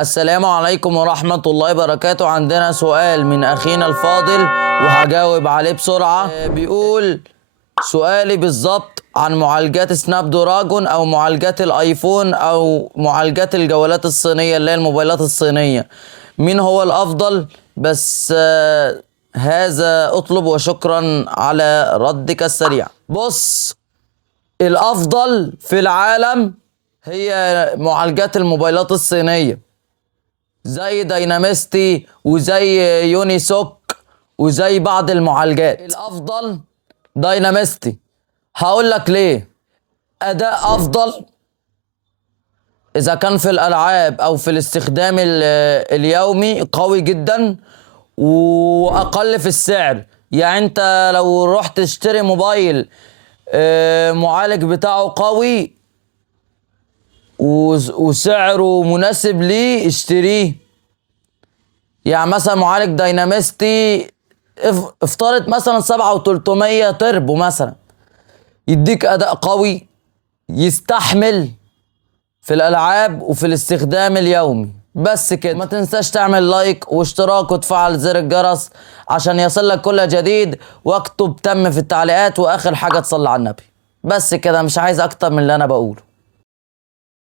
السلام عليكم ورحمة الله وبركاته. عندنا سؤال من أخينا الفاضل وهجاوب عليه بسرعة. بيقول سؤالي بالظبط عن معالجات سناب دراجون أو معالجات الآيفون أو معالجات الجوالات الصينية اللي هي الموبايلات الصينية، مين هو الأفضل؟ بس هذا أطلب وشكرا على ردك السريع. بص، الأفضل في العالم هي معالجات الموبايلات الصينية زي داينامستي وزي يونيسوك وزي بعض المعالجات. الافضل داينامستي. هقول لك ليه. اداء افضل اذا كان في الالعاب او في الاستخدام اليومي، قوي جدا واقل في السعر. يعني انت لو رحت تشتري موبايل معالج بتاعه قوي وسعره مناسب ليه، اشتريه. يعني مثلا معالج داينامستي افترض مثلا 7300 تربو مثلا، يديك اداء قوي يستحمل في الالعاب وفي الاستخدام اليومي. بس كده، ما تنساش تعمل لايك واشتراك وتفعل زر الجرس عشان يصلك كل جديد، واكتب تم في التعليقات، واخر حاجة تصلي على النبي. بس كده، مش عايز اكتر من اللي انا بقوله.